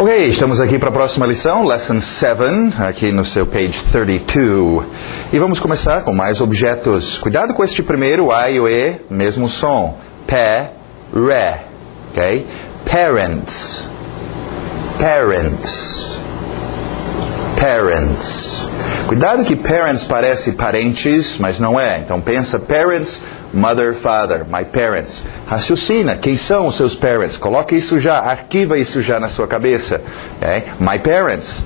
Ok, estamos aqui para a próxima lição, Lesson 7, aqui no seu page 32. E vamos começar com mais objetos. Cuidado com este primeiro, A e o E, mesmo som. Pé, ré, ok? Parents, parents, parents. Cuidado que parents parece parentes, mas não é. Então pensa parents, mother, father, my parents. Raciocina, quem são os seus parents? Coloque isso já, arquiva isso já na sua cabeça. Okay? My parents,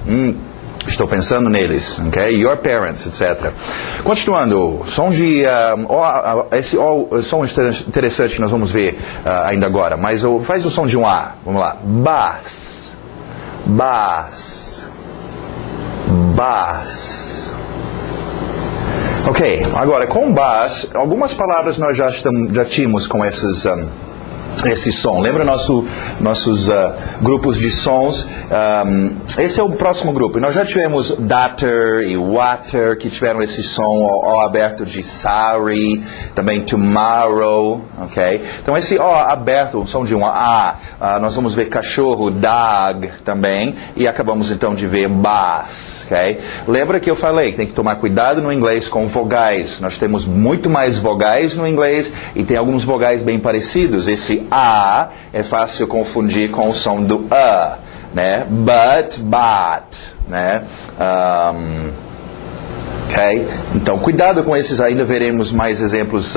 estou pensando neles. Okay? Your parents, etc. Continuando, som de... esse som interessante que nós vamos ver ainda agora, mas faz o som de um A. Vamos lá. Bass, bass, bass. Ok, agora com bass, algumas palavras nós já tínhamos com esse som. Lembra nossos grupos de sons? Esse é o próximo grupo. Nós já tivemos daughter e water, que tiveram esse som O aberto de sorry, também tomorrow, ok? Então esse O aberto, o som de um A, nós vamos ver cachorro, dog também, e acabamos então de ver bass, ok? Lembra que eu falei que tem que tomar cuidado no inglês com vogais. Nós temos muito mais vogais no inglês e tem alguns vogais bem parecidos. Esse A é fácil confundir com o som do A, né? But, né? Ok? Então, cuidado com esses, ainda veremos mais exemplos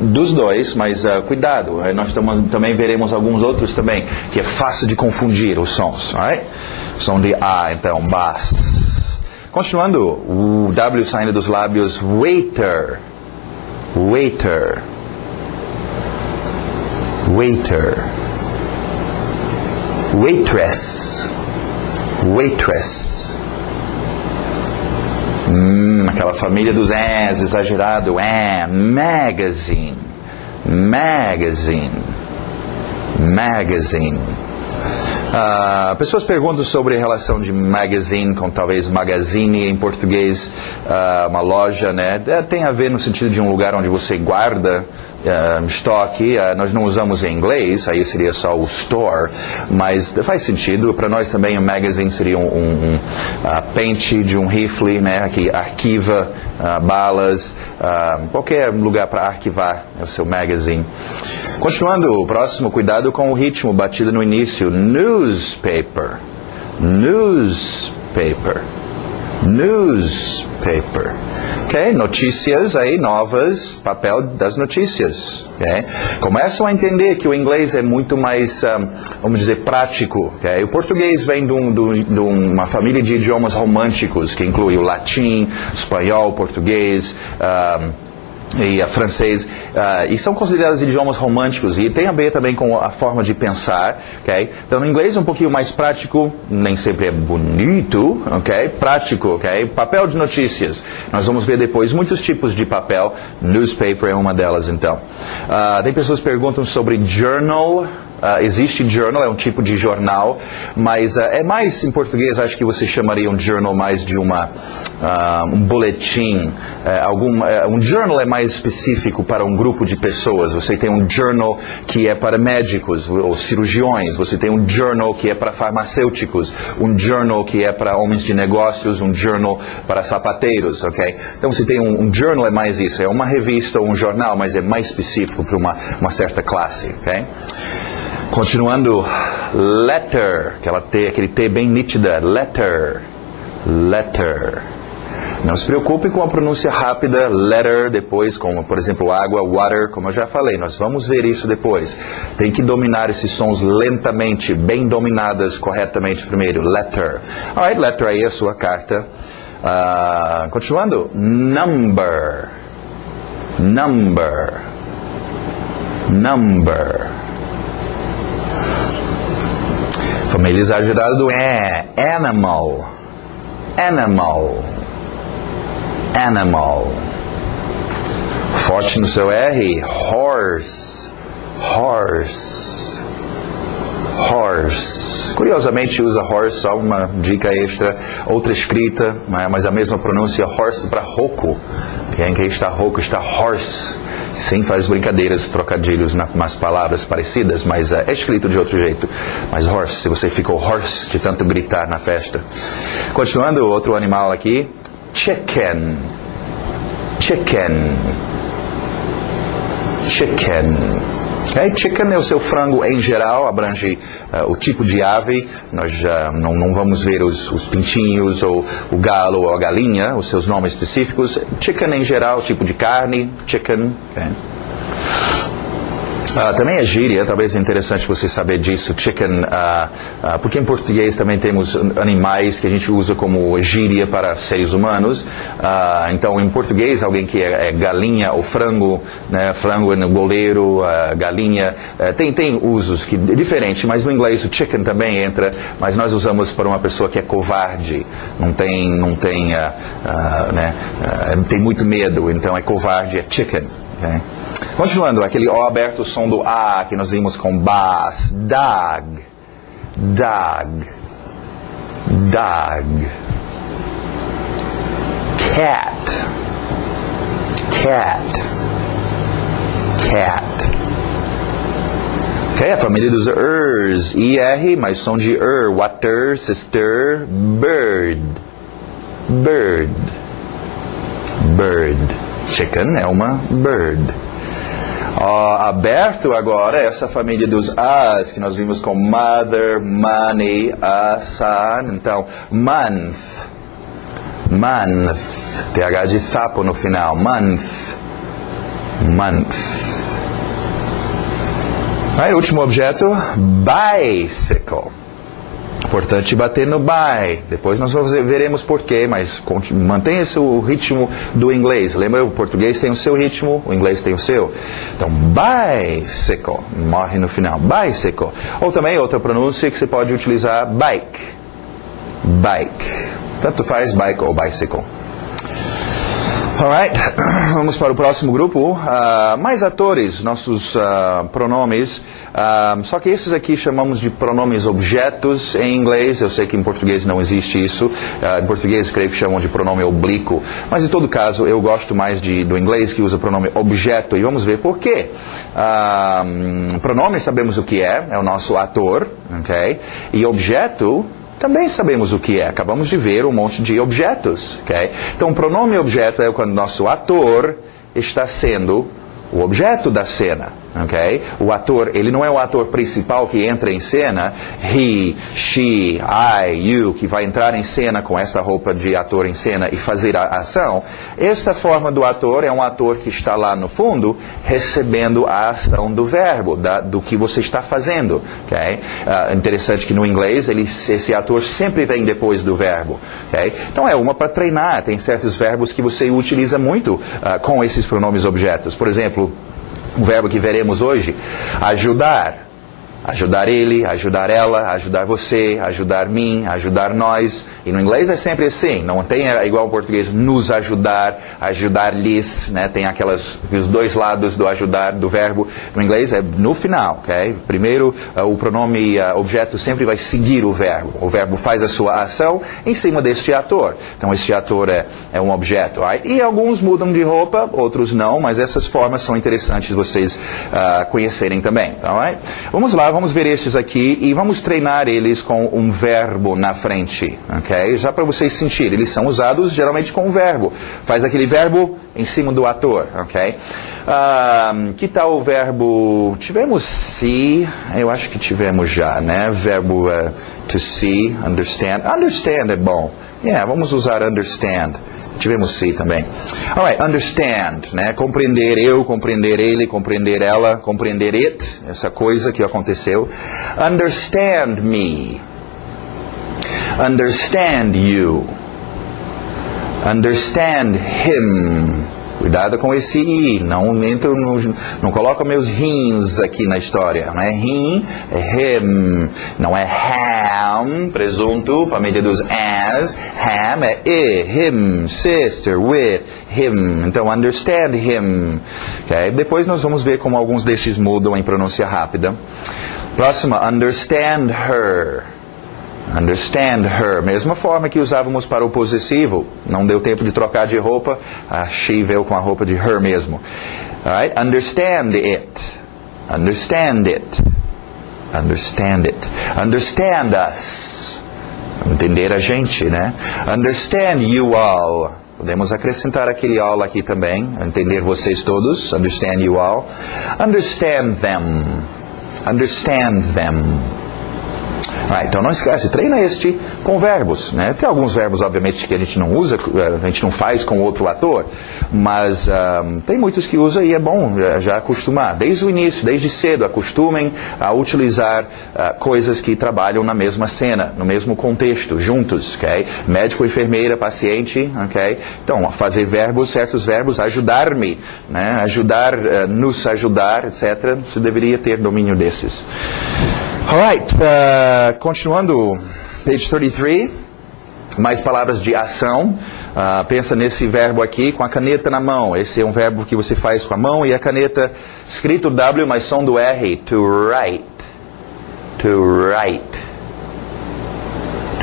dos dois, mas cuidado. Nós também veremos alguns outros também, que é fácil de confundir os sons, right? Som de A, então, bass. Continuando, o W saindo dos lábios, waiter, waiter, waiter, waitress, waitress. Aquela família dos S, exagerado, magazine, magazine, magazine. Pessoas perguntam sobre a relação de magazine com talvez magazine em português, uma loja, né? Tem a ver no sentido de um lugar onde você guarda estoque. Nós não usamos em inglês, aí seria só o store, mas faz sentido. Para nós também o magazine seria um pente de um rifle, né? Que arquiva balas, qualquer lugar para arquivar é o seu magazine. Continuando, o próximo, cuidado com o ritmo, batida no início. Newspaper, newspaper, newspaper. Ok? Notícias aí novas, papel das notícias. Okay? Começam a entender que o inglês é muito mais, vamos dizer, prático. Okay? O português vem de uma família de idiomas românticos, que inclui o latim, espanhol, português, e francês, e são considerados idiomas românticos, e tem a ver também com a forma de pensar, ok? Então, no inglês é um pouquinho mais prático, nem sempre é bonito, ok? Prático, ok? Papel de notícias. Nós vamos ver depois muitos tipos de papel, newspaper é uma delas, então. Tem pessoas que perguntam sobre journal. Existe journal, é um tipo de jornal, mas é mais, em português, acho que você chamaria um journal mais de um boletim. Um journal é mais específico para um grupo de pessoas. Você tem um journal que é para médicos ou cirurgiões, você tem um journal que é para farmacêuticos, um journal que é para homens de negócios, um journal para sapateiros, ok? Então, você tem um journal, é mais isso, é uma revista ou um jornal, mas é mais específico para uma certa classe, ok? Continuando, letter, aquele T bem nítida, letter, letter. Não se preocupe com a pronúncia rápida, letter, depois, como por exemplo água, water, como eu já falei, nós vamos ver isso depois. Tem que dominar esses sons lentamente, bem dominadas corretamente primeiro, letter. Alright, letter aí é a sua carta. Continuando, number, number, number. Família exagerada do animal, animal, animal. Forte no seu R, horse, horse, horse. Curiosamente usa horse, só uma dica extra, outra escrita, mas a mesma pronúncia, horse para rouco. Quem está rouco está horse. Sim, faz brincadeiras, trocadilhos nas palavras parecidas, mas é escrito de outro jeito. Mas horse, se você ficou hoarse de tanto gritar na festa. Continuando, outro animal aqui. Chicken. Chicken. Chicken. Okay? Chicken é o seu frango em geral, abrange o tipo de ave. Nós não vamos ver os pintinhos, ou o galo, ou a galinha, os seus nomes específicos. Chicken em geral, tipo de carne, chicken. Okay? Também é gíria, talvez é interessante você saber disso, chicken, porque em português também temos animais que a gente usa como gíria para seres humanos. Então, em português, alguém que é galinha ou frango, né, frango no goleiro, galinha, tem usos que é diferente, mas no inglês o chicken também entra, mas nós usamos para uma pessoa que é covarde, tem muito medo, então é covarde, é chicken. Okay? Continuando, aquele O aberto, o som do A, que nós vimos com bass. Dog. Dog. Dog. Cat. Cat. Cat. Ok, a família dos ers. IR, mais som de water, sister, bird. Bird. Bird. Chicken é uma bird. Aberto agora, essa família dos As, que nós vimos com mother, money, son. Então, month. Month. TH de sapo no final. Month. Month. Aí, último objeto, bicycle. Importante bater no by. Depois nós veremos porquê, mas mantenha o ritmo do inglês. Lembra, o português tem o seu ritmo, o inglês tem o seu. Então, bicycle. Morre no final. Bicycle. Ou também outra pronúncia que você pode utilizar, bike. Bike. Tanto faz bike ou bicycle. Alright, vamos para o próximo grupo. Mais atores, nossos pronomes. Só que esses aqui chamamos de pronomes objetos em inglês. Eu sei que em português não existe isso. Em português creio que chamam de pronome oblíquo. Mas em todo caso, eu gosto mais do inglês que usa pronome objeto. E vamos ver por quê. Pronome sabemos o que é o nosso ator. Okay? E objeto também sabemos o que é. Acabamos de ver um monte de objetos. Okay? Então, o pronome objeto é quando nosso ator está sendo o objeto da cena. Okay? O ator, ele não é o ator principal que entra em cena, he, she, I, you, que vai entrar em cena com esta roupa de ator em cena e fazer a ação. Esta forma do ator é um ator que está lá no fundo recebendo a ação do verbo, do que você está fazendo. Okay? Interessante que no inglês esse ator sempre vem depois do verbo. Okay? Então é uma para treinar, tem certos verbos que você utiliza muito com esses pronomes objetos. Por exemplo, um verbo que veremos hoje, ajudar. Ajudar ele, ajudar ela, ajudar você, ajudar mim, ajudar nós. E no inglês é sempre assim, não tem igual ao português, nos ajudar, ajudar-lhes, né? Tem os dois lados do ajudar, do verbo. No inglês é no final, ok? Primeiro, o pronome objeto sempre vai seguir o verbo. O verbo faz a sua ação em cima deste ator. Então, este ator é um objeto. Right? E alguns mudam de roupa, outros não, mas essas formas são interessantes vocês conhecerem também. Tá, right? Vamos lá. Vamos ver estes aqui e vamos treinar eles com um verbo na frente, ok? Já para vocês sentirem, eles são usados geralmente com um verbo. Faz aquele verbo em cima do ator, ok? Que tal o verbo... Tivemos see, eu acho que tivemos já, né? Verbo to see, understand. Understand é bom. Vamos usar understand. Tivemos see também. Alright, understand, né? Compreender eu, compreender ele, compreender ela, compreender it, essa coisa que aconteceu. Understand me. Understand you. Understand him. Cuidado com esse I, não coloca meus rins aqui na história, não é rim, é him, não é ham, presunto, família dos as, ham é him, sister, with, him, então understand him, okay? Depois nós vamos ver como alguns desses mudam em pronúncia rápida. Próxima, understand her. Understand her. Mesma forma que usávamos para o possessivo. Não deu tempo de trocar de roupa. A she veio com a roupa de her mesmo. Alright? Understand it. Understand it. Understand it. Understand us. Entender a gente, né? Understand you all. Podemos acrescentar aquele all aqui também. Entender vocês todos. Understand you all. Understand them. Understand them. Então não esquece, treina este com verbos, né? Tem alguns verbos, obviamente, que a gente não usa, a gente não faz com outro ator, mas tem muitos que usa e é bom já acostumar. Desde o início, desde cedo, acostumem a utilizar coisas que trabalham na mesma cena, no mesmo contexto, juntos, ok? Médico, enfermeira, paciente, ok? Então, fazer verbos, certos verbos, ajudar-me, né? Ajudar, nos ajudar, etc. Você deveria ter domínio desses. Alright, continuando, page 33, mais palavras de ação. Pensa nesse verbo aqui, com a caneta na mão. Esse é um verbo que você faz com a mão e a caneta, escrito W, mas som do R, to write, to write,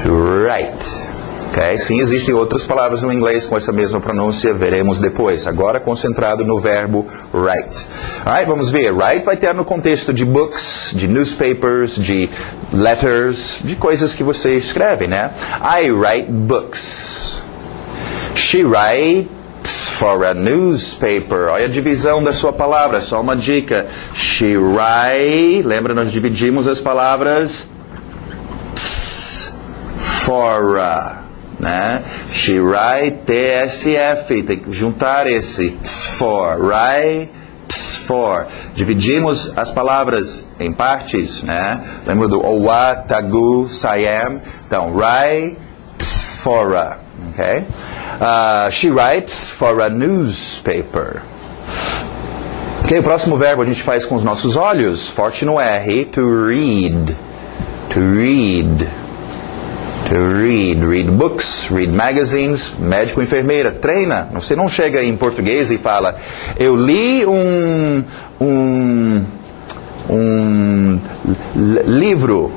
to write. Okay? Sim, existem outras palavras no inglês com essa mesma pronúncia, veremos depois. Agora concentrado no verbo write. Alright, vamos ver. Write vai ter no contexto de books, de newspapers, de letters, de coisas que você escreve, né? I write books. She writes for a newspaper. Olha a divisão da sua palavra, só uma dica. She writes, lembra, nós dividimos as palavras for a. Né? She write TSF, tem que juntar esse for, writes for. Dividimos as palavras em partes, né? Lembra do owa, tagu, sayam? Então, writes for a, ok? She writes for a newspaper. Ok, o próximo verbo a gente faz com os nossos olhos, forte no R, to read, to read. To read, read books, read magazines, médico, enfermeira, treina. Você não chega em português e fala, eu li um livro,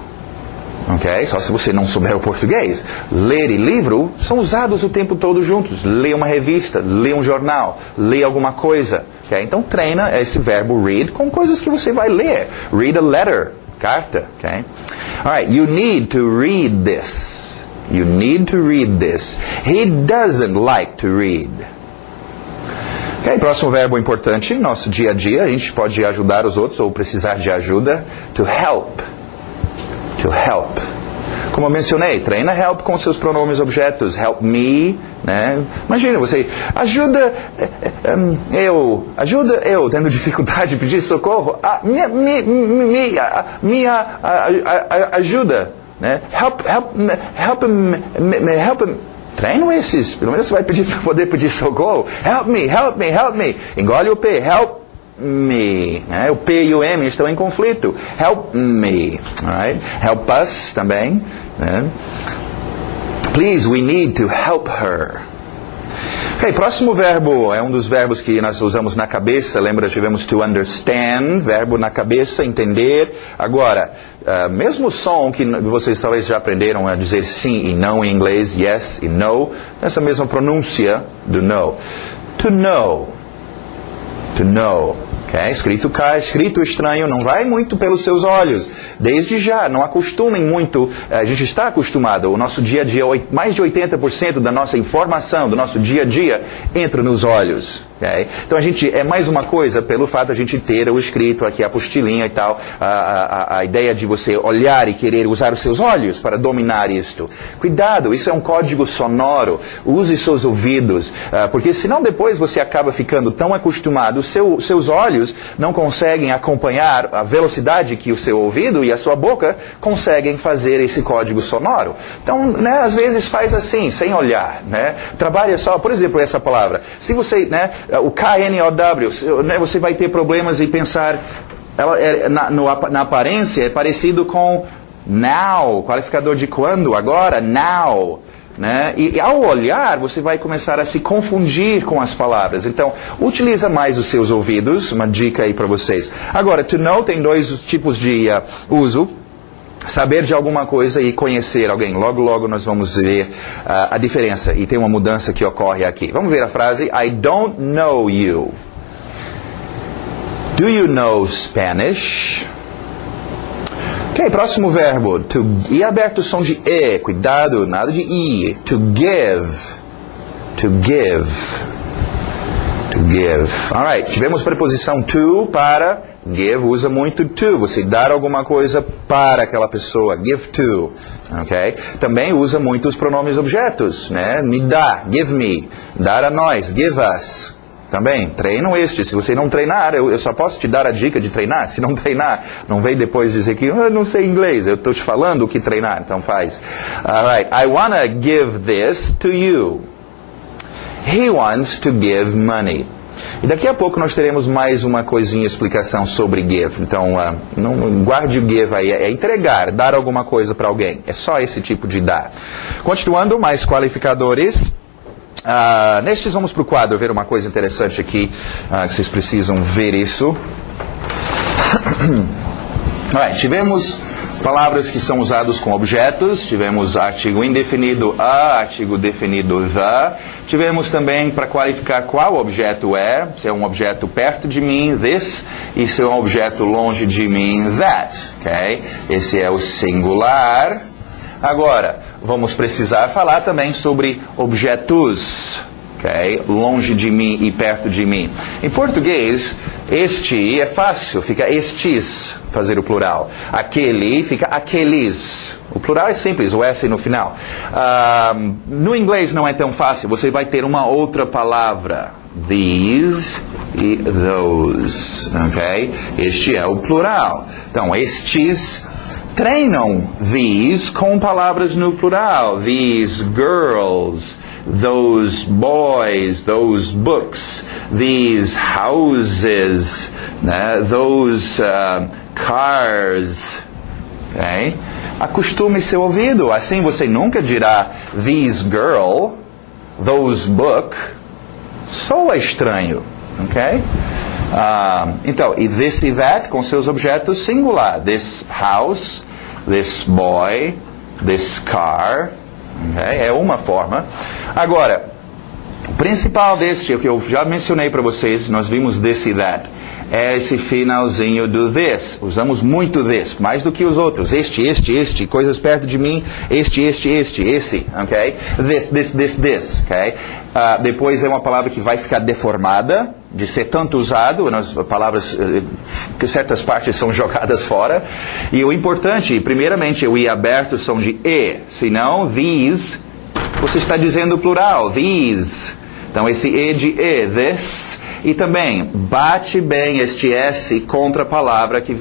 ok? Só se você não souber o português. Ler e livro são usados o tempo todo juntos. Lê uma revista, lê um jornal, lê alguma coisa, ok? Então treina esse verbo read com coisas que você vai ler. Read a letter, carta, ok? Alright, you need to read this. You need to read this. He doesn't like to read. Ok, próximo verbo importante, nosso dia a dia, a gente pode ajudar os outros ou precisar de ajuda. To help. To help. Como eu mencionei, treina help com seus pronomes objetos. Help me, né? Imagina, você ajuda eu tendo dificuldade de pedir socorro. Me ajuda, né? Help him. Treino esses, pelo menos você vai pedir para poder pedir socorro. Help me. Engole o P, help me, né? O P e o M estão em conflito. Help me, right? Help us também, né? Please, we need to help her. Ok, próximo verbo é um dos verbos que nós usamos na cabeça. Lembra, tivemos to understand, verbo na cabeça, entender. Agora, mesmo som que vocês talvez já aprenderam a dizer sim e não em inglês, yes e no, essa mesma pronúncia do no. To know. To know. Okay? Escrito estranho, não vai muito pelos seus olhos. Desde já, não acostumem muito. A gente está acostumado. O nosso dia a dia, mais de 80% da nossa informação, do nosso dia a dia, entra nos olhos. Okay? Então é mais uma coisa pelo fato de a gente ter o escrito aqui, a apostilinha e tal. A ideia de você olhar e querer usar os seus olhos para dominar isto. Cuidado, isso é um código sonoro. Use seus ouvidos. Porque senão depois você acaba ficando tão acostumado, seus olhos não conseguem acompanhar a velocidade que o seu ouvido e a sua boca conseguem fazer esse código sonoro. Então, né, às vezes faz assim, sem olhar, né? Trabalha só, por exemplo, essa palavra. Se você, né, o K-N-O-W, né, você vai ter problemas em pensar, ela na aparência é parecido com now, qualificador de quando, agora, now. Né? E ao olhar, você vai começar a se confundir com as palavras. Então, utiliza mais os seus ouvidos. Uma dica aí para vocês. Agora, to know tem dois tipos de uso. Saber de alguma coisa e conhecer alguém. Logo nós vamos ver a diferença. E tem uma mudança que ocorre aqui. Vamos ver a frase. I don't know you. Do you know Spanish? Ok, próximo verbo. To, e aberto o som de E. Cuidado, nada de I. To give. To give. To give. Alright, tivemos preposição to para give, usa muito to. Você dar alguma coisa para aquela pessoa. Give to. Ok? Também usa muito os pronomes objetos, né? Me dá, give me. Dar a nós, give us. Também, treinam este. Se você não treinar, eu só posso te dar a dica de treinar. Se não treinar, não vem depois dizer que eu não sei inglês. Eu estou te falando o que treinar, então faz. Alright, I wanna give this to you. He wants to give money. E daqui a pouco nós teremos mais uma coisinha, explicação sobre give. Então, não guarde o give aí. É entregar, dar alguma coisa para alguém. É só esse tipo de dar. Continuando, mais qualificadores. Nestes vamos para o quadro ver uma coisa interessante aqui, que vocês precisam ver isso. Tivemos palavras que são usadas com objetos, tivemos artigo indefinido a, artigo definido the, tivemos também para qualificar qual objeto é, se é um objeto perto de mim, this, e se é um objeto longe de mim, that, ok? Esse é o singular. Agora, vamos precisar falar também sobre objetos, ok? Longe de mim e perto de mim. Em português, este é fácil, fica estes, fazer o plural. Aquele fica aqueles. O plural é simples, o S no final. No inglês não é tão fácil, você vai ter uma outra palavra. These e those, ok? Este é o plural. Então, estes... Treinam these com palavras no plural. These girls, those boys, those books, these houses, né? Those cars. Okay? Acostume seu ouvido. Assim você nunca dirá this girl, those book. Soa estranho. Ok? Então, e this e that com seus objetos singular. This house, this boy, this car. Okay? É uma forma. Agora, o principal deste, o que eu já mencionei para vocês, nós vimos this e that, é esse finalzinho do this. Usamos muito this, mais do que os outros. Este, coisas perto de mim, esse, ok? This, ok? Depois é uma palavra que vai ficar deformada, de ser tanto usado, nas palavras, que certas partes são jogadas fora. E o importante, primeiramente, o i aberto são de e, senão these, você está dizendo plural, these. Então esse e de e, this, e também bate bem este s contra a palavra que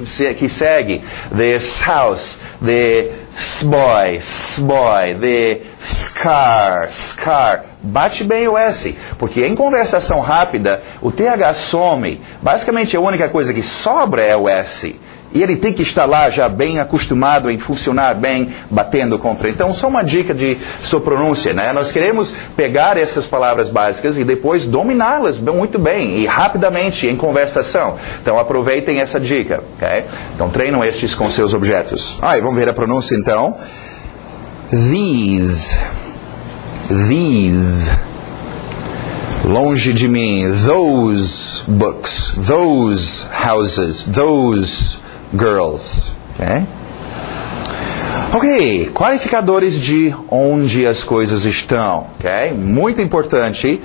segue. This house, this boy, this car. Bate bem o S, porque em conversação rápida o TH some. Basicamente a única coisa que sobra é o S. E ele tem que estar lá já bem acostumado em funcionar bem, batendo contra. Então, só uma dica de sua pronúncia, né? Nós queremos pegar essas palavras básicas e depois dominá-las muito bem e rapidamente em conversação. Então, aproveitem essa dica, ok? Então, treinam estes com seus objetos. Vamos ver a pronúncia, então. These. Longe de mim. Those books. Those houses. Those girls. Ok, qualificadores de onde as coisas estão. Ok, muito importante.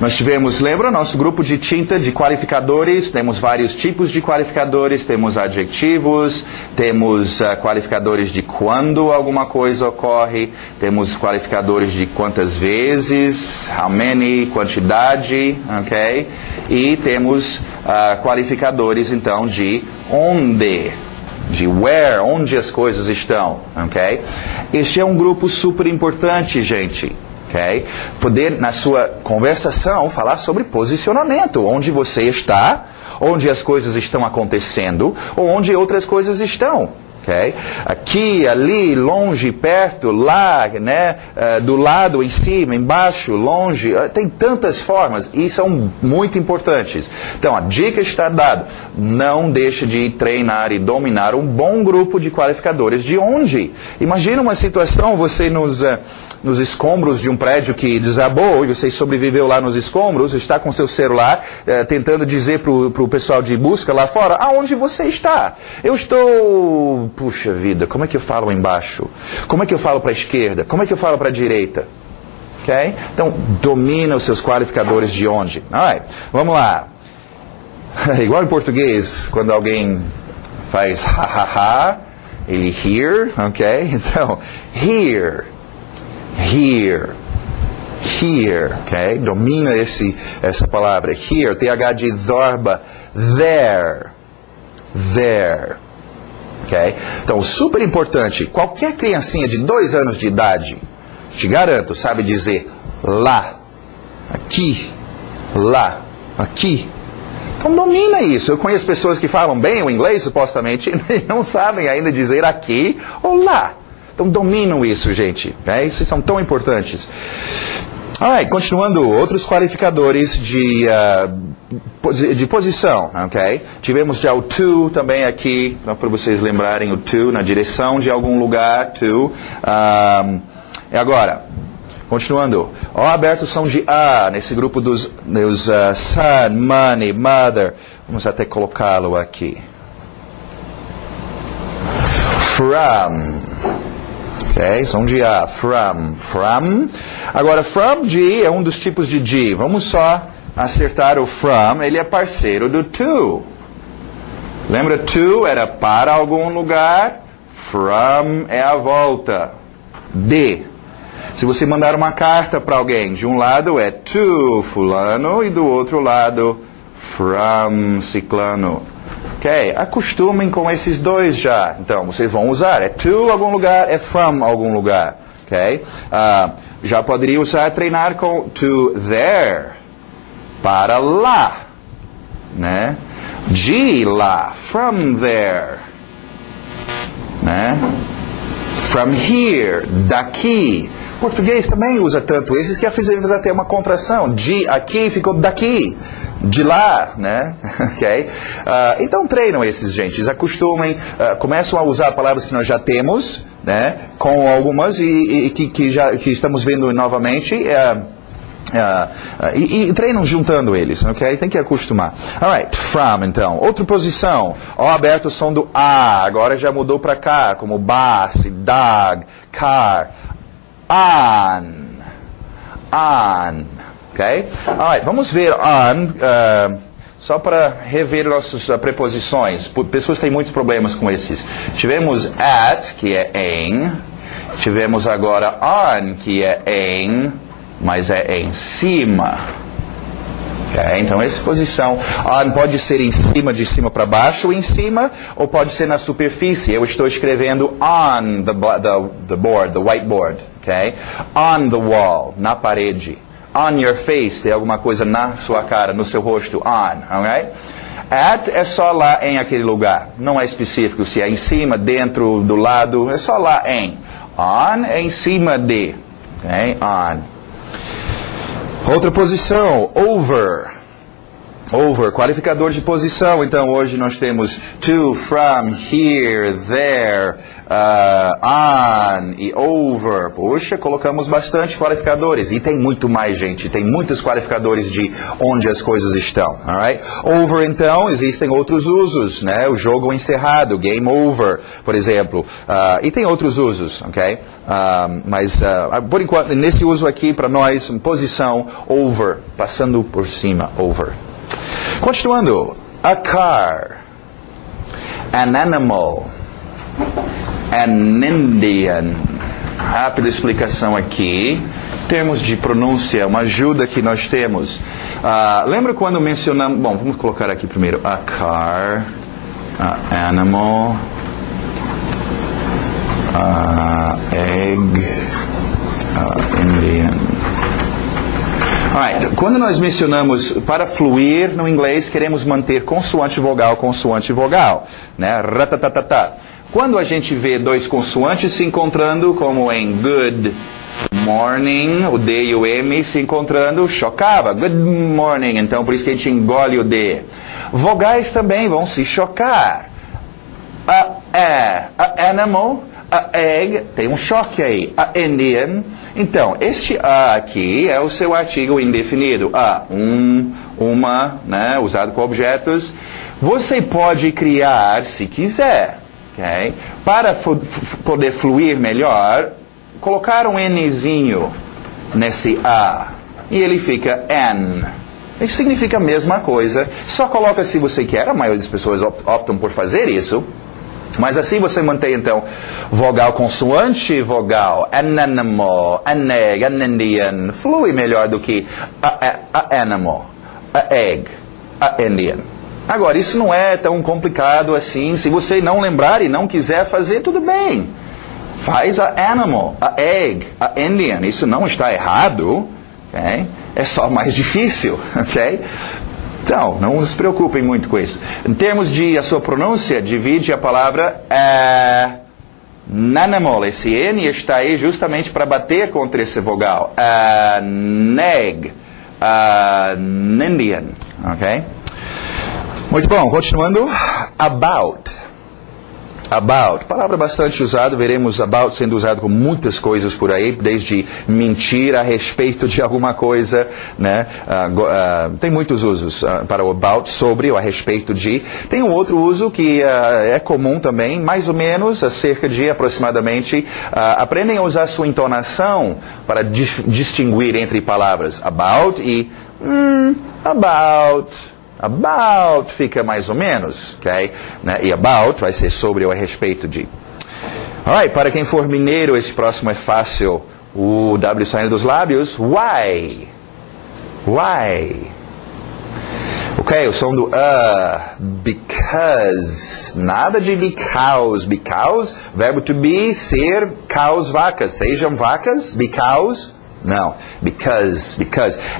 Nós tivemos, lembra, nosso grupo de tinta de qualificadores, temos vários tipos de qualificadores, temos adjetivos, temos qualificadores de quando alguma coisa ocorre, temos qualificadores de quantas vezes, how many, quantidade, ok? E temos qualificadores, então, de onde, de where, onde as coisas estão, ok? Este é um grupo super importante, gente. Okay? Poder, na sua conversação, falar sobre posicionamento, onde você está, onde as coisas estão acontecendo, ou onde outras coisas estão. Okay? Aqui, ali, longe, perto, lá, né? Do lado, em cima, embaixo, longe, tem tantas formas e são muito importantes. Então, a dica está dada. Não deixe de treinar e dominar um bom grupo de qualificadores de onde. Imagina uma situação, você nos nos escombros de um prédio que desabou e você sobreviveu lá nos escombros, está com seu celular tentando dizer para o pessoal de busca lá fora, aonde você está? Eu estou... Puxa vida, como é que eu falo embaixo? Como é que eu falo para a esquerda? Como é que eu falo para a direita? Okay? Então, domina os seus qualificadores de onde. Alright, vamos lá. Igual em português, quando alguém faz ha, ele here, ok? Então, here, ok? Domina essa palavra, here, TH de zorba, there, ok? Então, super importante, qualquer criancinha de 2 anos de idade, te garanto, sabe dizer lá, aqui, lá, aqui. Então domina isso. Eu conheço pessoas que falam bem o inglês, supostamente, e não sabem ainda dizer aqui ou lá. Então dominam isso, gente. Okay? Esses são tão importantes. Alright, continuando, outros qualificadores de posição. Okay? Tivemos já o to também aqui, para vocês lembrarem o to, na direção de algum lugar, to. E agora... Continuando, O abertos são de A, nesse grupo dos son, money, mother. Vamos até colocá-lo aqui. From. Ok, são de A. From. Agora, from de é um dos tipos de de. Vamos só acertar o from. Ele é parceiro do to. Lembra, to era para algum lugar. From é a volta. De. Se você mandar uma carta para alguém, de um lado é to fulano e do outro lado from ciclano. Ok? Acostumem com esses dois já. Então, vocês vão usar. É to algum lugar, é from algum lugar. Ok? Já poderia usar, treinar com to there. Para lá. Né? De lá. From there. Né? From here. Daqui. Português também usa tanto esses que fizemos até uma contração. De aqui ficou daqui. De lá, né? Okay? Então treinam esses, gente. Eles acostumem, começam a usar palavras que nós já temos, né? Com algumas e que estamos vendo novamente. E treinam juntando eles, ok? Tem que acostumar. Alright, from, então. Outra posição. O abertos são do A. Agora já mudou para cá, como bus, dog, car. On. Ok? Alright, vamos ver on, só para rever nossas preposições. Pessoas têm muitos problemas com esses. Tivemos at, que é em. Tivemos agora on, que é em, mas é em cima. Okay? Então, essa posição. On pode ser em cima, de cima para baixo, em cima, ou pode ser na superfície. Eu estou escrevendo on the board, the whiteboard. Okay? On the wall, na parede. On your face, tem alguma coisa na sua cara, no seu rosto. On, ok? At é só lá em aquele lugar. Não é específico se é em cima, dentro, do lado. É só lá em. On é em cima de. Okay? On. Outra posição, over. Over, qualificador de posição. Então, hoje nós temos to, from, here, there, on e over. Puxa, colocamos bastante qualificadores. E tem muito mais, gente. Tem muitos qualificadores de onde as coisas estão. Alright? Over, então, existem outros usos, né? O jogo encerrado, game over, por exemplo. E tem outros usos, ok? Mas, por enquanto, nesse uso aqui, para nós, posição, over, passando por cima, over. Continuando, a car, an animal, an Indian. Rápida explicação aqui. Termos de pronúncia, uma ajuda que nós temos. Lembra quando mencionamos... Bom, vamos colocar aqui primeiro. A car, a animal, egg, Indian. Alright, quando nós mencionamos para fluir no inglês, queremos manter consoante vogal, né? Ratatatata. Quando a gente vê dois consoantes se encontrando, como em good morning, o D e o M se encontrando, chocava. Good morning, então por isso que a gente engole o D. Vogais também vão se chocar. A animal, a egg, tem um choque aí. A Indian. Então, este a aqui é o seu artigo indefinido. A, uma, né, usado com objetos. Você pode criar, se quiser, okay? Para poder fluir melhor, colocar um Nzinho nesse a. E ele fica N. Isso significa a mesma coisa. Só coloca se você quer. A maioria das pessoas optam por fazer isso. Mas assim você mantém, então, vogal, consoante, vogal, animal, egg, Indian, flui melhor do que a animal, a egg, a Indian. Agora, isso não é tão complicado assim. Se você não lembrar e não quiser fazer, tudo bem. Faz a animal, a egg, a Indian. Isso não está errado, okay? É só mais difícil, ok? Então, não se preocupem muito com isso. Em termos de a sua pronúncia, divide a palavra animal. Esse N está aí justamente para bater contra esse vogal. Neg, Indian, ok? Muito bom, continuando. About. About, palavra bastante usada, veremos about sendo usado com muitas coisas por aí, desde mentir a respeito de alguma coisa, né? Tem muitos usos para o about, sobre ou a respeito de. Tem um outro uso que é comum também, mais ou menos, cerca de aproximadamente, aprendem a usar sua entonação para distinguir entre palavras about e about. About fica mais ou menos, ok? Né? E about vai ser sobre ou a respeito de. Alright, para quem for mineiro, esse próximo é fácil. O W saindo dos lábios. Why? Why? Ok, o som do because. Nada de because. Because, verbo to be, ser, cows, vacas. Sejam vacas, because. Não, because.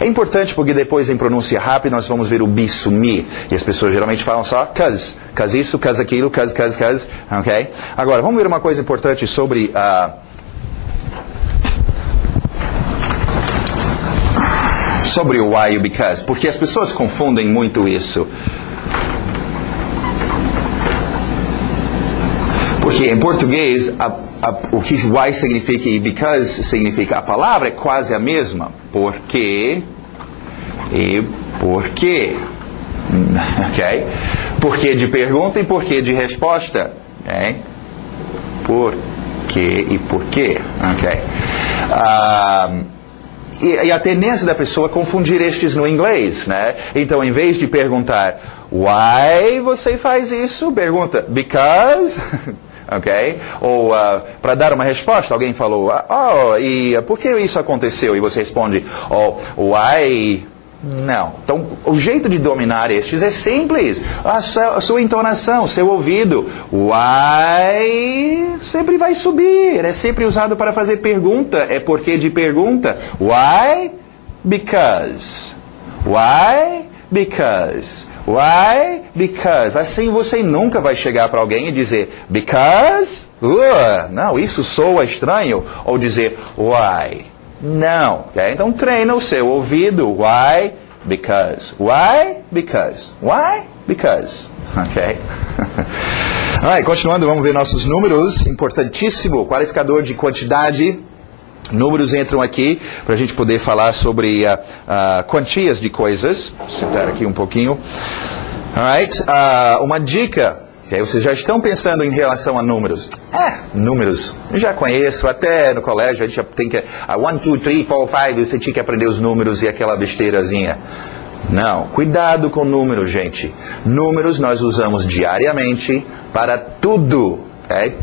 É importante porque depois em pronúncia rápida nós vamos ver o be sumir. E as pessoas geralmente falam só cause isso, cause aquilo, cause, ok? Agora, vamos ver uma coisa importante sobre sobre o why e o because, porque as pessoas confundem muito isso. Porque em português, o que why significa e because significa, a palavra é quase a mesma. Porque e porquê. Ok? Porquê de pergunta e porquê de resposta. Ok? Porquê e porquê. Ok? E a tendência da pessoa é confundir estes no inglês, né? Então, em vez de perguntar why você faz isso, pergunta because... ok? Ou para dar uma resposta, alguém falou, e por que isso aconteceu? E você responde, why? Não. Então, o jeito de dominar estes é simples. A sua entonação, seu ouvido. Why sempre vai subir. É sempre usado para fazer pergunta. É porque de pergunta. Why? Because. Why? Because. Why? Because. Assim você nunca vai chegar para alguém e dizer because? Não, isso soa estranho. Ou dizer why? Não. Okay? Então treina o seu ouvido. Why? Because. Why? Because. Why? Because. Ok? Alright, continuando, vamos ver nossos números. Importantíssimo. Qualificador de quantidade. Números entram aqui para a gente poder falar sobre quantias de coisas. Vou sentar aqui um pouquinho. Alright, uma dica. Okay, vocês já estão pensando em relação a números. Números. Eu já conheço, até no colégio a gente já tem que... 1, 2, 3, 4, 5, você tinha que aprender os números e aquela besteirazinha. Não, cuidado com números, gente. Números nós usamos diariamente para tudo.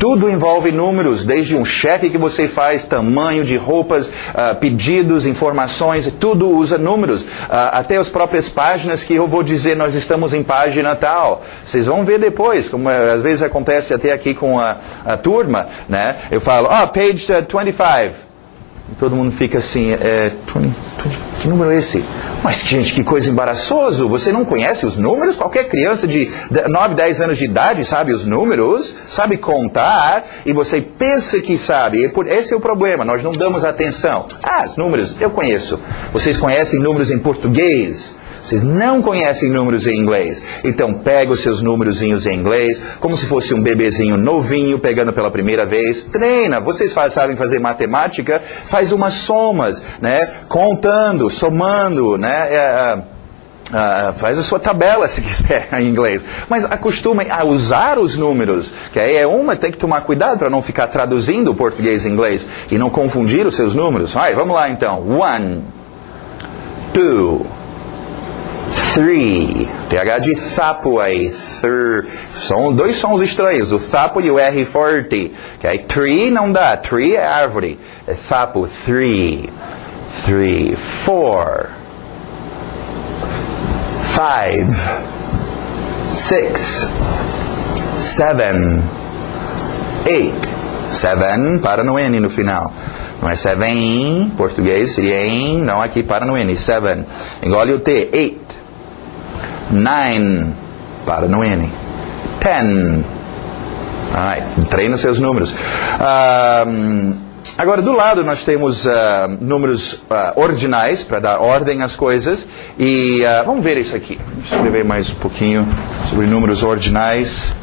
Tudo envolve números, desde um cheque que você faz, tamanho de roupas, pedidos, informações, tudo usa números. Até as próprias páginas que eu vou dizer, nós estamos em página tal. Vocês vão ver depois, como às vezes acontece até aqui com a turma, né? Eu falo, page 25. E todo mundo fica assim, 20, que número é esse? Mas, gente, que coisa embaraçoso. Você não conhece os números? Qualquer criança de 9, 10 anos de idade sabe os números, sabe contar, e você pensa que sabe. Esse é o problema, nós não damos atenção. Os números, eu conheço. Vocês conhecem números em português? Vocês não conhecem números em inglês. Então, pega os seus númerozinhos em inglês, como se fosse um bebezinho novinho, pegando pela primeira vez. Treina. Vocês sabem fazer matemática? Faz umas somas, né? Contando, somando, né? Faz a sua tabela, se quiser, em inglês. Mas acostumem a usar os números. Que aí tem que tomar cuidado para não ficar traduzindo o português em inglês e não confundir os seus números. Vamos lá, então. 1, 2, 3. TH de sapo aí. São dois sons estranhos, o sapo e o R forte. Okay? Tree não dá. Tree é árvore. É sapo. 3, 4. 5, 6, 7, 8. 7, para no N no final. Não é 7 em português, seria em, não aqui para no N. 7. Engole o T. 8. 9, para no N. 10. Treina os seus números. Agora, do lado, nós temos números ordinais, para dar ordem às coisas. E vamos ver isso aqui. Deixa eu escrever mais um pouquinho sobre números ordinais.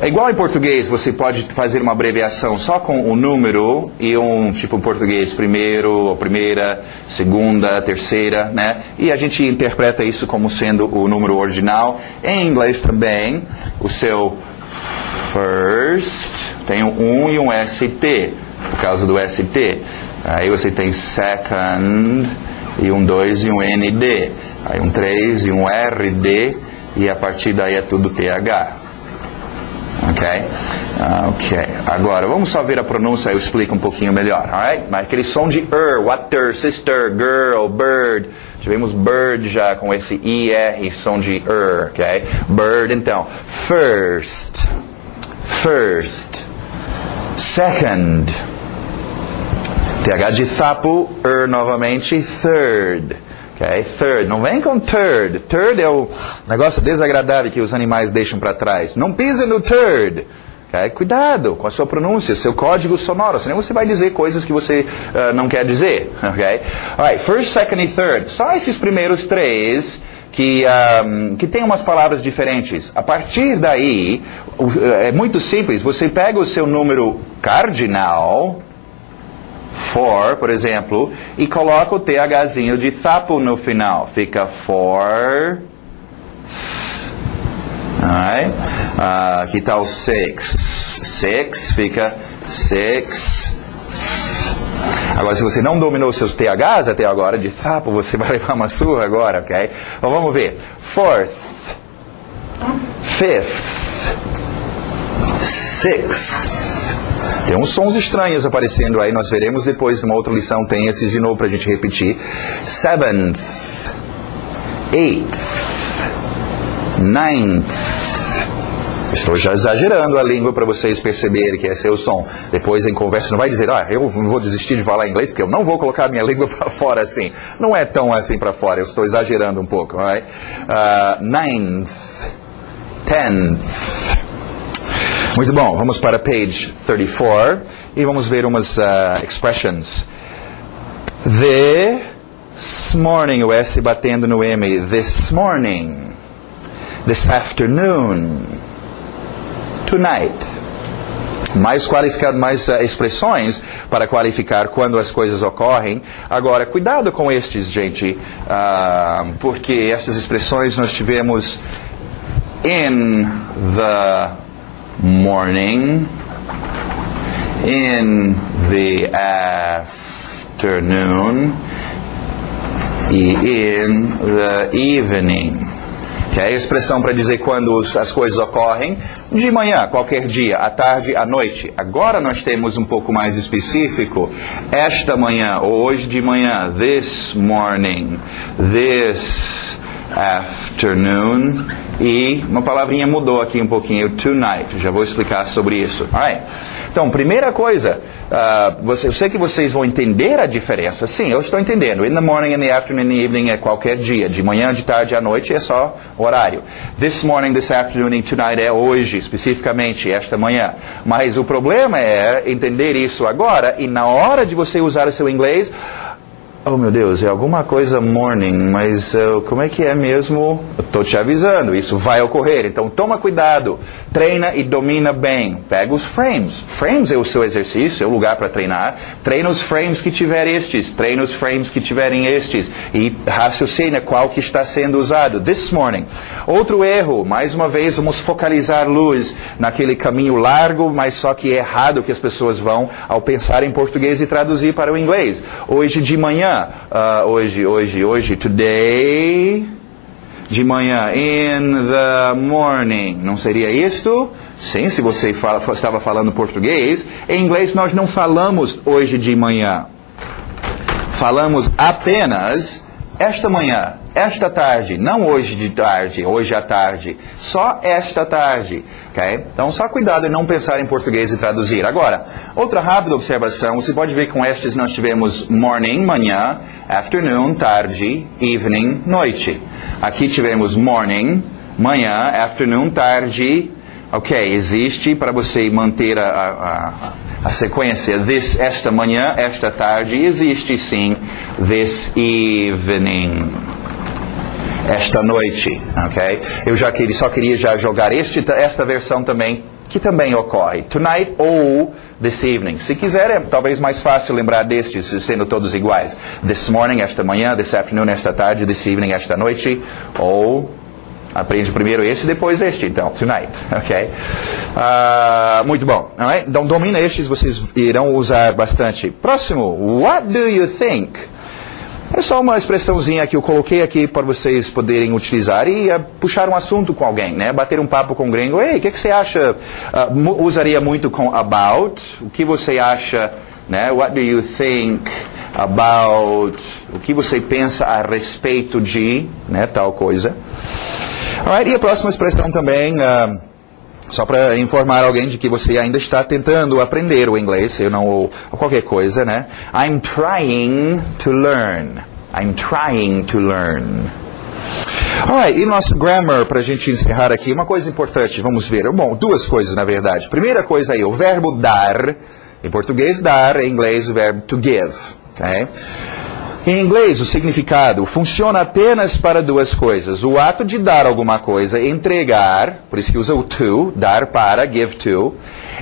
É igual em português, você pode fazer uma abreviação só com o número e tipo em português, primeiro, primeira, segunda, terceira, né? E a gente interpreta isso como sendo o número ordinal. Em inglês também, o seu first tem um e um ST. Por causa do ST. Aí você tem second, e um 2 e um ND. Aí um 3 e um RD, e a partir daí é tudo TH. Ok. Agora, vamos só ver a pronúncia, eu explico um pouquinho melhor. Alright? Mas aquele som de water, sister, girl, bird. Tivemos bird já com esse IR, som de ok? Bird, então. First. Second. TH de sapo, novamente, third. Okay? Third. Não vem com third. Third é o negócio desagradável que os animais deixam para trás. Não pise no third. Okay? Cuidado com a sua pronúncia, seu código sonoro, senão você vai dizer coisas que você não quer dizer. Okay? Alright, first, second e third. Só esses primeiros três que tem umas palavras diferentes. A partir daí, é muito simples. Você pega o seu número cardinal, for, por exemplo, e coloca o THzinho de sapo no final. Fica for. Aqui está o 6. 6 fica 6. Agora, se você não dominou seus THs até agora, de sapo, você vai levar uma surra agora, ok? Então, vamos ver. Fourth. Fifth. Sixth. Tem uns sons estranhos aparecendo aí, nós veremos depois, numa outra lição, tem esses de novo para a gente repetir. 7th, 8th, 9th. Estou já exagerando a língua para vocês perceberem que esse é o som. Depois em conversa não vai dizer, eu não vou desistir de falar inglês porque eu não vou colocar a minha língua para fora assim. Não é tão assim para fora, eu estou exagerando um pouco. Right? 9th, 10th. Muito bom, vamos para page 34 e vamos ver umas expressions. This morning, o S batendo no M. This morning. This afternoon. Tonight. Mais expressões para qualificar quando as coisas ocorrem. Agora, cuidado com estes, gente, porque estas expressões nós tivemos in the morning, in the afternoon e in the evening. Que é a expressão para dizer quando as coisas ocorrem, de manhã, qualquer dia, à tarde, à noite. Agora nós temos um pouco mais específico, esta manhã, ou hoje de manhã, this morning, this afternoon, e uma palavrinha mudou aqui um pouquinho, tonight. Já vou explicar sobre isso. Alright. Então, primeira coisa, eu sei que vocês vão entender a diferença. Sim, eu estou entendendo. In the morning, in the afternoon, in the evening é qualquer dia. De manhã, de tarde, à noite é só horário. This morning, this afternoon and tonight é hoje, especificamente, esta manhã. Mas o problema é entender isso agora e na hora de você usar o seu inglês, Oh, meu Deus, é alguma coisa morning, mas como é que é mesmo? Eu estou te avisando, isso vai ocorrer. Então, toma cuidado, treina e domina bem. Pega os frames. Frames é o seu exercício, é o lugar para treinar. Treina os frames que tiverem estes, treina os frames que tiverem estes. E raciocina qual que está sendo usado. This morning. Outro erro, mais uma vez, vamos focalizar luz naquele caminho largo, mas só que errado que as pessoas vão ao pensar em português e traduzir para o inglês. Hoje de manhã. Hoje, today, de manhã, in the morning. Não seria isto? Sim, se você estava falando português. Em inglês nós não falamos hoje de manhã. Falamos apenas esta manhã, esta tarde, não hoje de tarde, hoje à tarde, só esta tarde, ok? Então, só cuidado em não pensar em português e traduzir. Agora, outra rápida observação, você pode ver que com estes nós tivemos morning, manhã, afternoon, tarde, evening, noite. Aqui tivemos morning, manhã, afternoon, tarde, ok? Existe para você manter a sequência this, esta manhã, esta tarde, existe sim this evening, esta noite, ok? Eu só queria já jogar esta versão também, que também ocorre, tonight ou this evening. Se quiser, é talvez mais fácil lembrar destes, sendo todos iguais. This morning, esta manhã, this afternoon, esta tarde, this evening, esta noite, ou... Aprende primeiro esse, depois este, então, tonight, ok? Muito bom, alright? Então, domina estes, vocês irão usar bastante. Próximo, what do you think? É só uma expressãozinha que eu coloquei aqui para vocês poderem utilizar e puxar um assunto com alguém, né? Bater um papo com o gringo. Ei, o que você acha? Usaria muito com about. O que você acha, né? What do you think about? O que você pensa a respeito de, né? Tal coisa. Alright, e a próxima expressão também, só para informar alguém de que você ainda está tentando aprender o inglês, ou qualquer coisa, né? I'm trying to learn. I'm trying to learn. Alright, e nosso grammar, para a gente encerrar aqui, uma coisa importante, vamos ver. Bom, duas coisas, na verdade. Primeira coisa aí, o verbo dar, em português dar, em inglês o verbo to give, ok? Em inglês, o significado funciona apenas para duas coisas. O ato de dar alguma coisa, entregar, por isso que usa o to, dar para, give to.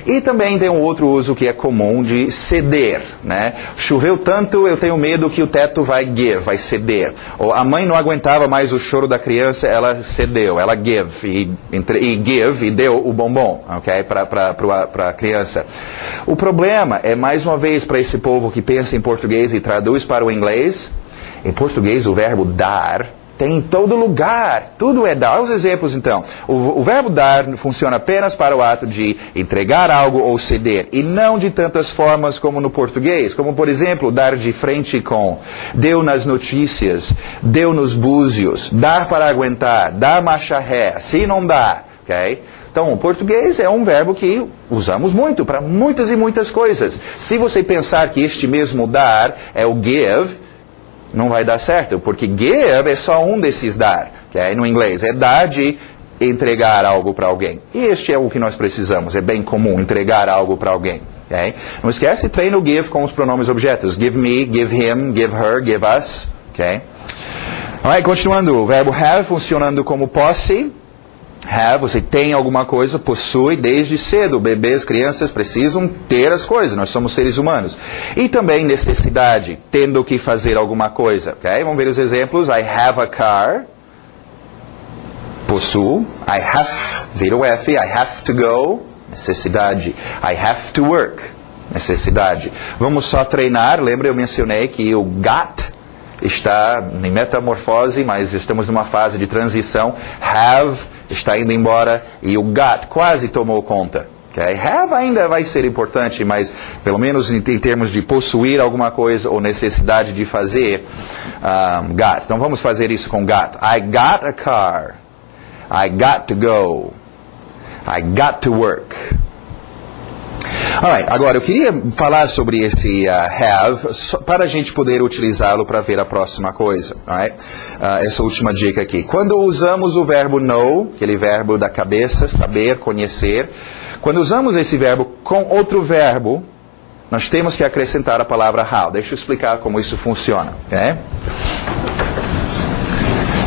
E também tem um outro uso que é comum de ceder, né? Choveu tanto, eu tenho medo que o teto vai ceder. Ou a mãe não aguentava mais o choro da criança, ela cedeu, ela give e deu o bombom, ok? Para a criança. O problema é, mais uma vez, para esse povo que pensa em português e traduz para o inglês, em português o verbo dar tem em todo lugar, tudo é dar. Olha os exemplos então. O verbo dar funciona apenas para o ato de entregar algo ou ceder, e não de tantas formas como no português, como por exemplo, dar de frente com, deu nas notícias, deu nos búzios, dar para aguentar, dar marcha ré, se não dá, ok? Então, o português é um verbo que usamos muito para muitas e muitas coisas. Se você pensar que este mesmo dar é o give, não vai dar certo, porque give é só um desses dar, okay? No inglês, é dar de entregar algo para alguém. E este é o que nós precisamos, é bem comum, entregar algo para alguém. Okay? Não esquece, treina o give com os pronomes objetos. Give me, give him, give her, give us. Okay? Alright, continuando, o verbo have funcionando como posse. Have, você tem alguma coisa, possui desde cedo. Bebês, crianças precisam ter as coisas, nós somos seres humanos. E também necessidade, tendo que fazer alguma coisa. Okay? Vamos ver os exemplos. I have a car. Possuo. I have, vira o F, I have to go. Necessidade. I have to work. Necessidade. Vamos só treinar. Lembra, eu mencionei que o got está em metamorfose, mas estamos numa fase de transição. Have está indo embora e o got quase tomou conta. Okay? Have ainda vai ser importante, mas pelo menos em termos de possuir alguma coisa ou necessidade de fazer, got. Então vamos fazer isso com got. I got a car. I got to go. I got to work. Alright, agora eu queria falar sobre esse have para a gente poder utilizá-lo para ver a próxima coisa. Alright? Essa última dica aqui. Quando usamos o verbo know, aquele verbo da cabeça, saber, conhecer, quando usamos esse verbo com outro verbo, nós temos que acrescentar a palavra how. Deixa eu explicar como isso funciona. Okay?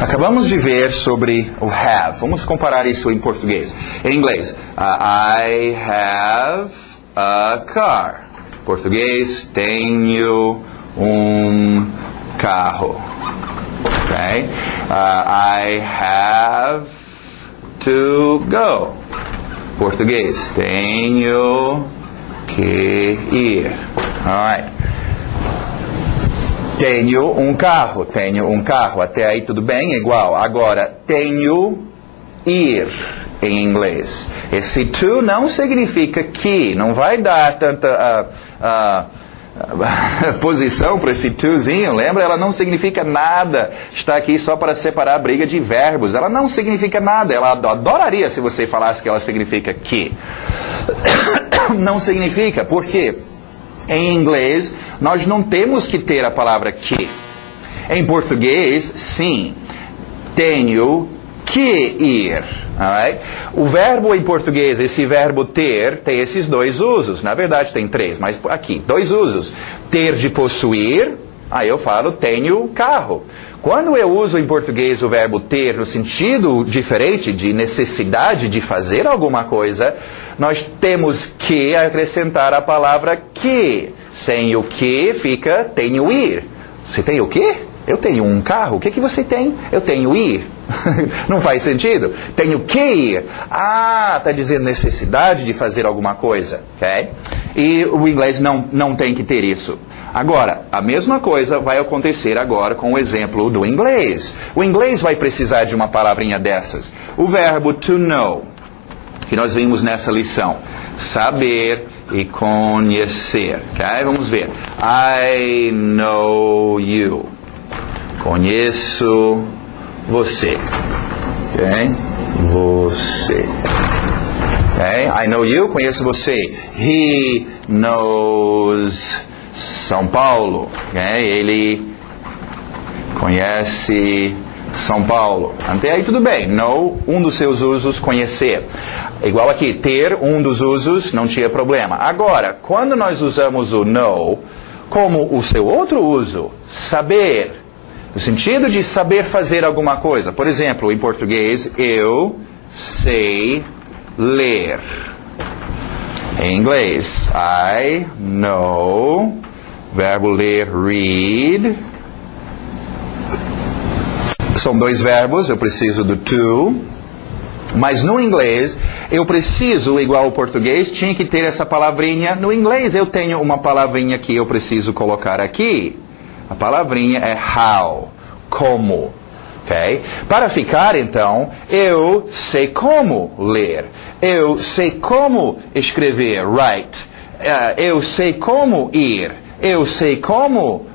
Acabamos de ver sobre o have. Vamos comparar isso em português. Em inglês, I have a car. Português, tenho carro. Okay? I have to go. Português, tenho que ir. Alright. Tenho carro. Até aí tudo bem? Igual. Agora, tenho ir em inglês. Esse to não significa que. Não vai dar tanta posição para esse tozinho. Lembra? Ela não significa nada. Está aqui só para separar a briga de verbos. Ela não significa nada. Ela adoraria se você falasse que ela significa que. Não significa. Por quê? Em inglês, nós não temos que ter a palavra que. Em português, sim. Tenho que ir. Alright? O verbo em português, esse verbo ter, tem esses dois usos. Na verdade, tem três, mas aqui, dois usos. Ter de possuir, aí eu falo tenho carro. Quando eu uso em português o verbo ter no sentido diferente de necessidade de fazer alguma coisa, nós temos que acrescentar a palavra que. Sem o que fica tenho ir. Você tem o quê? Eu tenho um carro. O que você tem? Eu tenho ir. Não faz sentido? Tenho que ir. Está dizendo necessidade de fazer alguma coisa. Okay? E o inglês não tem que ter isso. Agora, a mesma coisa vai acontecer agora com o exemplo do inglês. O inglês vai precisar de uma palavrinha dessas. O verbo to know, que nós vimos nessa lição. Saber e conhecer. Okay? Vamos ver. I know you. Conheço você. Okay? Você. Okay? I know you. Conheço você. He knows São Paulo. Okay? Ele conhece São Paulo. Até aí tudo bem. Know, um dos seus usos, conhecer. Igual aqui, ter, um dos usos, não tinha problema. Agora, quando nós usamos o know como o seu outro uso, saber, no sentido de saber fazer alguma coisa. Por exemplo, em português, eu sei ler. Em inglês, I know, verbo ler, read. São dois verbos, eu preciso do to. Mas no inglês, eu preciso, igual ao português, tinha que ter essa palavrinha. No inglês, eu tenho uma palavrinha que eu preciso colocar aqui. A palavrinha é how, como. Okay? Para ficar, então, eu sei como ler. Eu sei como escrever, write. Eu sei como ir. Eu sei como,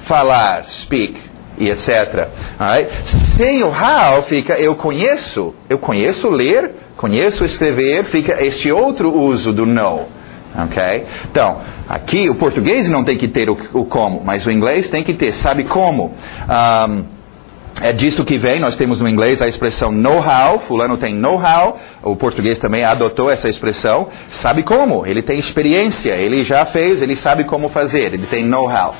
falar, speak, e etc. Right? Sem o how, fica eu conheço ler, conheço escrever, fica este outro uso do know. Okay? Então, aqui o português não tem que ter o como, mas o inglês tem que ter, sabe como. É disto que vem, nós temos no inglês a expressão know-how, fulano tem know-how, o português também adotou essa expressão, sabe como, ele tem experiência, ele já fez, ele sabe como fazer, ele tem know-how.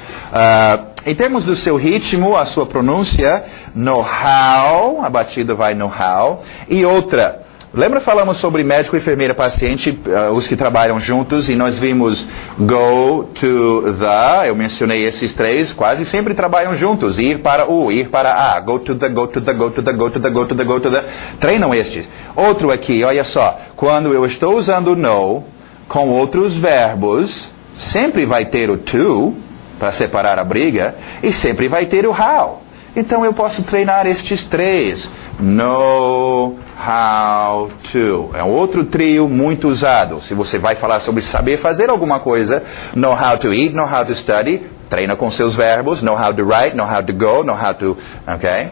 Em termos do seu ritmo, a sua pronúncia, know-how, a batida vai know-how, e outra. Lembra falamos sobre médico, enfermeira, paciente, os que trabalham juntos, e nós vimos go to the, eu mencionei esses três, quase sempre trabalham juntos, ir para o, ir para a, go to the, go to the, go to the, go to the, go to the, go to the, treinam estes. Outro aqui, olha só, quando eu estou usando no com outros verbos, sempre vai ter o to, para separar a briga, e sempre vai ter o how. Então eu posso treinar estes três. Know how to. É um outro trio muito usado. Se você vai falar sobre saber fazer alguma coisa, know how to eat, know how to study, treina com seus verbos, know how to write, know how to go, know how to... Ok?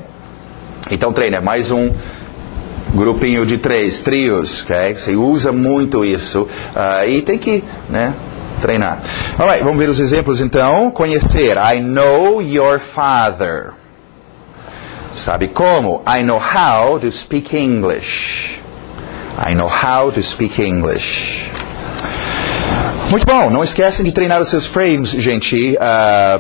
Então treina. Mais um grupinho de três, trios. Ok? Você usa muito isso. E tem que, treinar. Alright, vamos ver os exemplos então. Conhecer. I know your father. Sabe como? I know how to speak English. I know how to speak English. Muito bom, não esquecem de treinar os seus frames, gente.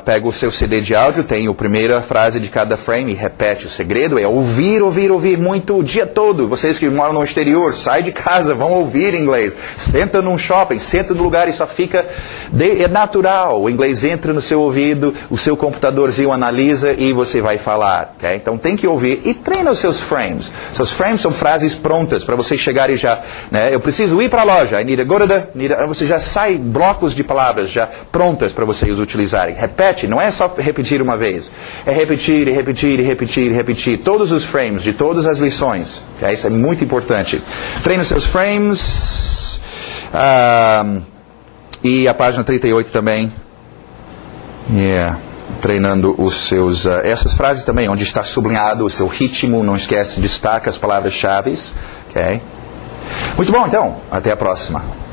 Pega o seu CD de áudio, tem a primeira frase de cada frame e repete. O segredo é ouvir, ouvir, ouvir muito o dia todo. Vocês que moram no exterior, sai de casa, vão ouvir inglês. Senta num shopping, senta no lugar e só fica... É natural, o inglês entra no seu ouvido, o seu computadorzinho analisa e você vai falar. Okay? Então tem que ouvir e treina os seus frames. Seus frames são frases prontas para você chegar e já... Né, eu preciso ir para a loja, I need a go to the... Você já sai blocos de palavras já prontas para vocês utilizarem. Repete, não é só repetir uma vez. É repetir, e repetir, e repetir, e repetir. Todos os frames de todas as lições. Okay? Isso é muito importante. Treine os seus frames. E a página 38 também. Treinando os seus... essas frases também, onde está sublinhado o seu ritmo. Não esquece, destaca as palavras-chave. Okay? Muito bom, então. Até a próxima.